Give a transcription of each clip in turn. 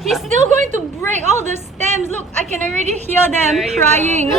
He's still going to break all the stems. Look, I can already hear them crying.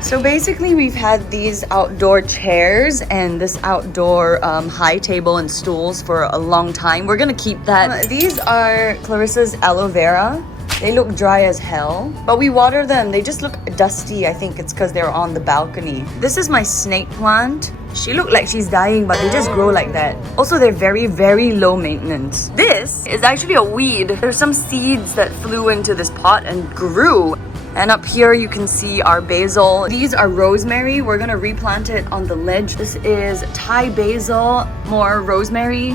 So basically we've had these outdoor chairs and this outdoor high table and stools for a long time. We're gonna keep that. These are Clarissa's aloe vera. They look dry as hell, but we water them. They just look dusty. I think it's because they're on the balcony. This is my snake plant. She looked like she's dying, but they just grow like that. Also, they're very, very low maintenance. This is actually a weed. There's some seeds that flew into this pot and grew. And up here you can see our basil. These are rosemary. We're gonna replant it on the ledge. This is Thai basil, more rosemary.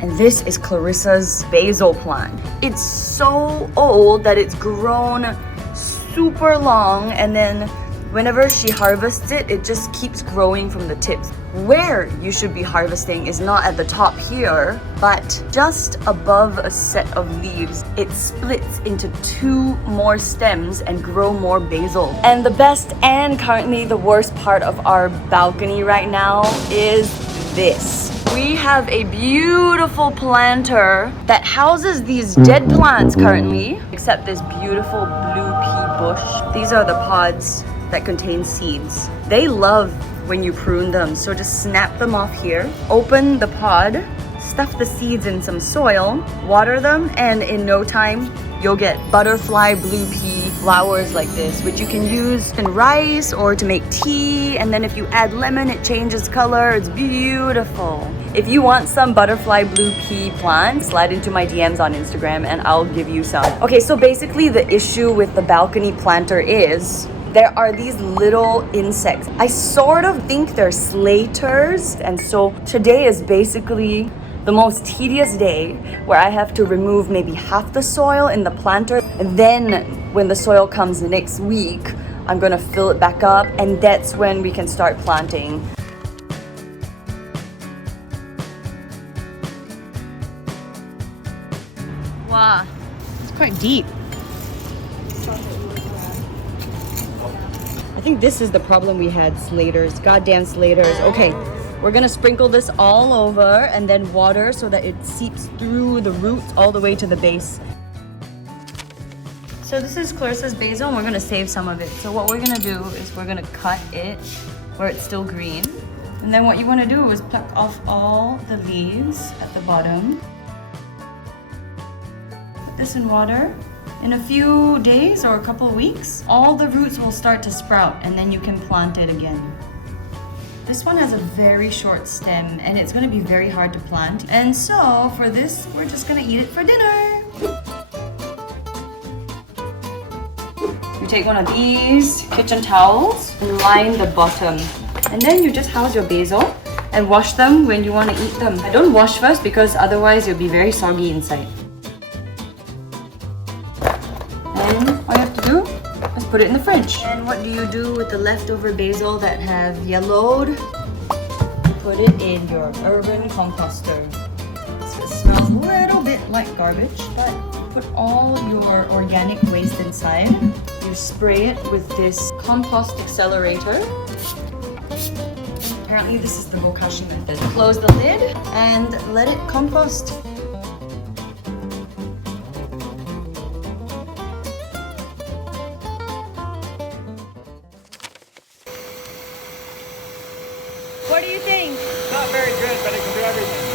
And this is Clarissa's basil plant. It's so old that it's grown super long, and then whenever she harvests it, it just keeps growing from the tips. Where you should be harvesting is not at the top here, but just above a set of leaves. It splits into 2 more stems and grow more basil. And the best and currently the worst part of our balcony right now is this. We have a beautiful planter that houses these dead plants currently, except this beautiful blue pea bush. These are the pods that contain seeds. They love when you prune them, so just snap them off here, open the pod, stuff the seeds in some soil, water them, and in no time you'll get butterfly blue pea flowers like this, which you can use in rice or to make tea, and then if you add lemon it changes color. It's beautiful. If you want some butterfly blue pea plants, slide into my DMs on Instagram and I'll give you some. Okay, so basically the issue with the balcony planter is there are these little insects. I sort of think they're slaters, and so today is basically the most tedious day where I have to remove maybe half the soil in the planter, and then when the soil comes next week, I'm gonna fill it back up, and that's when we can start planting. Wow, it's quite deep. I think this is the problem we had, slaters, goddamn slaters. Okay, we're gonna sprinkle this all over and then water so that it seeps through the roots all the way to the base. So this is Clarissa's basil and we're gonna save some of it. So what we're gonna do is we're gonna cut it where it's still green. And then what you wanna do is pluck off all the leaves at the bottom. Put this in water. In a few days or a couple of weeks, all the roots will start to sprout and then you can plant it again. This one has a very short stem and it's gonna be very hard to plant. And so for this, we're just gonna eat it for dinner. You take one of these kitchen towels and line the bottom. And then you just house your basil and wash them when you wanna eat them. Don't wash first because otherwise you'll be very soggy inside. All you have to do is put it in the fridge. And what do you do with the leftover basil that have yellowed? Put it in your urban composter. So it smells a little bit like garbage, but put all your organic waste inside. You spray it with this compost accelerator. Apparently this is the bokashi method. Close the lid and let it compost. What do you think? Not very good, but it can do everything.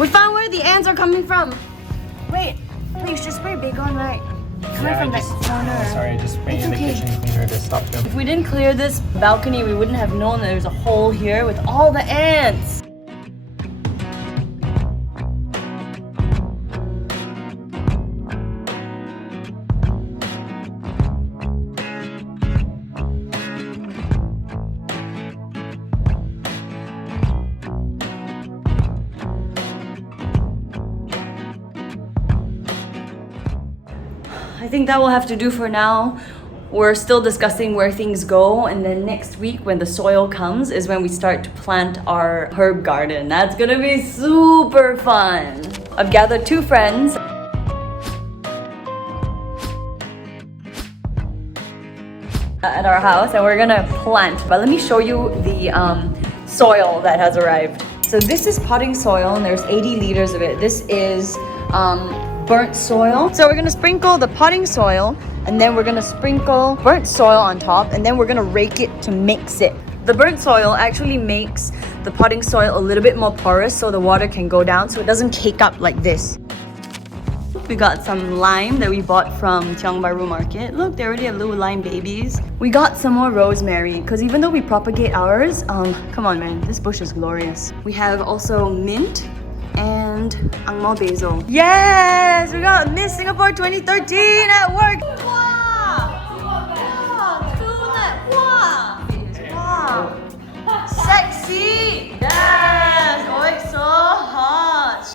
We found where the ants are coming from. Wait, please just spray big on right. Coming from that corner. Sorry, I just sprayed in the kitchen cleaner to stop them. If we didn't clear this balcony, we wouldn't have known that there's a hole here with all the ants. I think that will have to do for now. we're still discussing where things go, and then next week when the soil comes is when we start to plant our herb garden. That's gonna be super fun. I've gathered 2 friends. At our house, and we're gonna plant. But let me show you the soil that has arrived. So this is potting soil, and there's 80 liters of it. This is burnt soil. So we're gonna sprinkle the potting soil, and then we're gonna sprinkle burnt soil on top, and then we're gonna rake it to mix it. The burnt soil actually makes the potting soil a little bit more porous, so the water can go down, so it doesn't cake up like this. We got some lime that we bought from Tiong Bahru Market. Look, they already have little lime babies. We got some more rosemary, because even though we propagate ours, come on man, this bush is glorious. We have also mint and angmo basil. Yes! We got Miss Singapore 2013 at work! Wow! Sexy! Yes! Oh, it's so hot!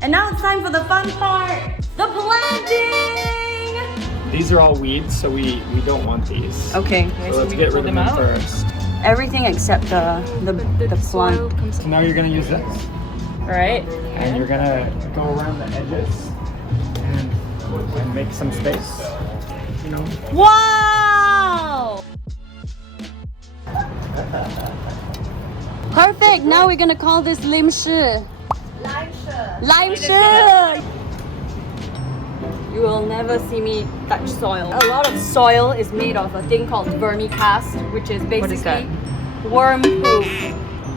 And now it's time for the fun part, the planting! These are all weeds, so we don't want these. Okay. So let's get rid of them first. Everything except the plant. So now you're gonna use this. Right. And you're gonna go around the edges and make some space. You know. Wow! Perfect. Now we're gonna call this lim shi. Lime shi. You will never see me touch soil. A lot of soil is made of a thing called vermicast, which is basically worm poop.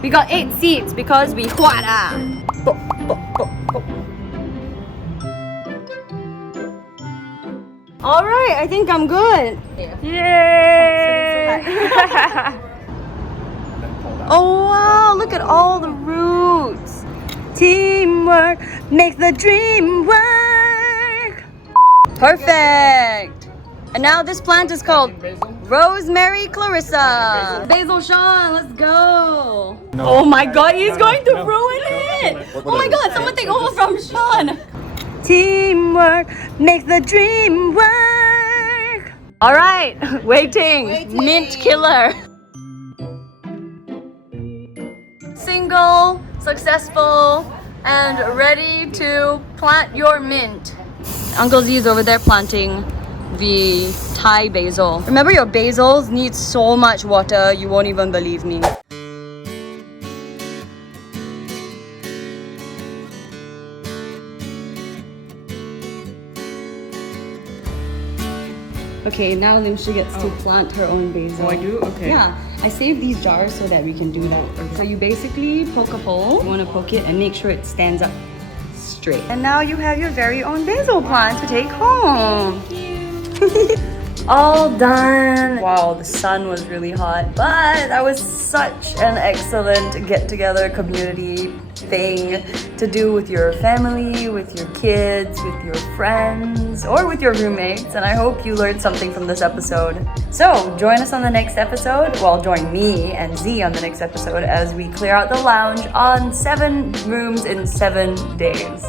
We got 8 seeds because we huara. All right, I think I'm good. Yay! Oh wow, look at all the roots. Teamwork makes the dream work. Perfect. And now this plant is called Rosemary Clarissa. Basil Sean, let's go. No. Oh my god, he's going to ruin it. Oh my god, someone take over from Sean. Teamwork makes the dream work. All right, waiting. Mint killer. Single, successful, and ready to plant your mint. Uncle Z is over there planting the Thai basil. Remember, your basils need so much water, you won't even believe me. Okay, now Limshi gets to plant her own basil. Oh, I do? Okay. Yeah, I saved these jars so that we can do that. okay. So you basically poke a hole. You want to poke it and make sure it stands up straight. And now you have your very own basil plant to take home. Thank you. All done. Wow, the sun was really hot, but that was such an excellent get-together community thing to do with your family, with your kids, with your friends, or with your roommates. And I hope you learned something from this episode. So join us on the next episode. Well, join me and Z on the next episode as we clear out the lounge on 7 rooms in 7 days.